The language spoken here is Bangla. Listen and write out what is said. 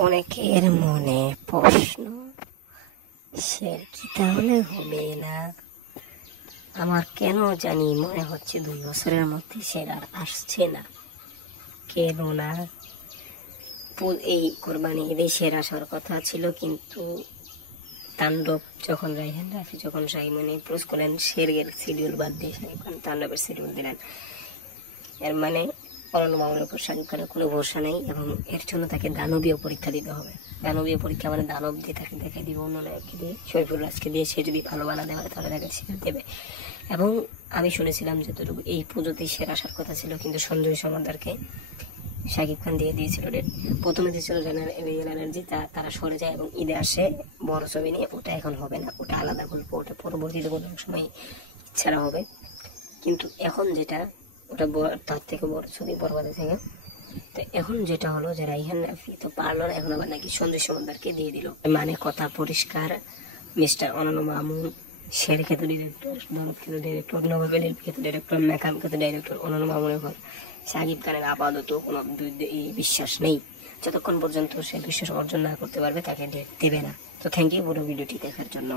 অনেকের মনে প্রশ্ন, শের কি তাহলে হবে না? আমার কেন জানি মনে হচ্ছে 2 বছরের মধ্যে শের আর আসছে না। কেননা এই কোরবানি ঈদে শের আসার কথা ছিল, কিন্তু তাণ্ডব যখন রায়হান রাফি যখন শাহিমনে পোস্ট করলেন শেরের শিডিউল বাদ দিয়ে শাকিব খান তাণ্ডবের শিডিউল দিলেন, এর মানে অনন্য মামুনের উপর শাকিব খানের কোনো ভরসা নেই এবং এর জন্য তাকে দানবীয় পরীক্ষা দিতে হবে। দানবীয় পরীক্ষা মানে দানব দিয়ে তাকে দেখাই দিবে, অন্য নায়ককে দিয়ে, শরীফুল রাজকে দিয়ে। সে যদি ভালো বানাতে পারে তাহলে তাকে শের দেবে। এবং আমি শুনেছিলাম যতটুকু এই পুজোতেই শের আসার কথা ছিল, কিন্তু সঞ্জয় সমাদারকে শাকিব খান দিয়ে দিয়েছিল ডেট। প্রথমে দিয়েছিল রিয়েল এনার্জি, তারা সরে যায় এবং ঈদে আসে বড় ছবি নিয়ে। ওটা এখন হবে না, ওটা আলাদা গল্প, ওটা পরবর্তীতে কোনো সময় ইচ্ছারা হবে। কিন্তু এখন যেটা, ওটা তার থেকে বড় ছবি বরবাদে থেকে। তো এখন যেটা হলো যে রায়হান রাফি তো পারলো না, এখন আবার নাকি সঞ্জয় সমাদারকে দিয়ে দিল। মানে কথা পরিষ্কার, মিস্টার অনন্য মামুন, শের খেতু ডিরেক্টর, দরদ খেতু ডিরেক্টর, নবাবেল খেতু ডিরেক্টর, মেকাম খেতু ডিরেক্টর, অনন্য মামুনের ঘর। শাকিব খানের আপাতত কোনো বিশ্বাস নেই। যতক্ষণ পর্যন্ত সে বিশ্বাস অর্জন না করতে পারবে তাকে ডেট দেবে না। তো থ্যাংক ইউ পুরো ভিডিওটি দেখার জন্য।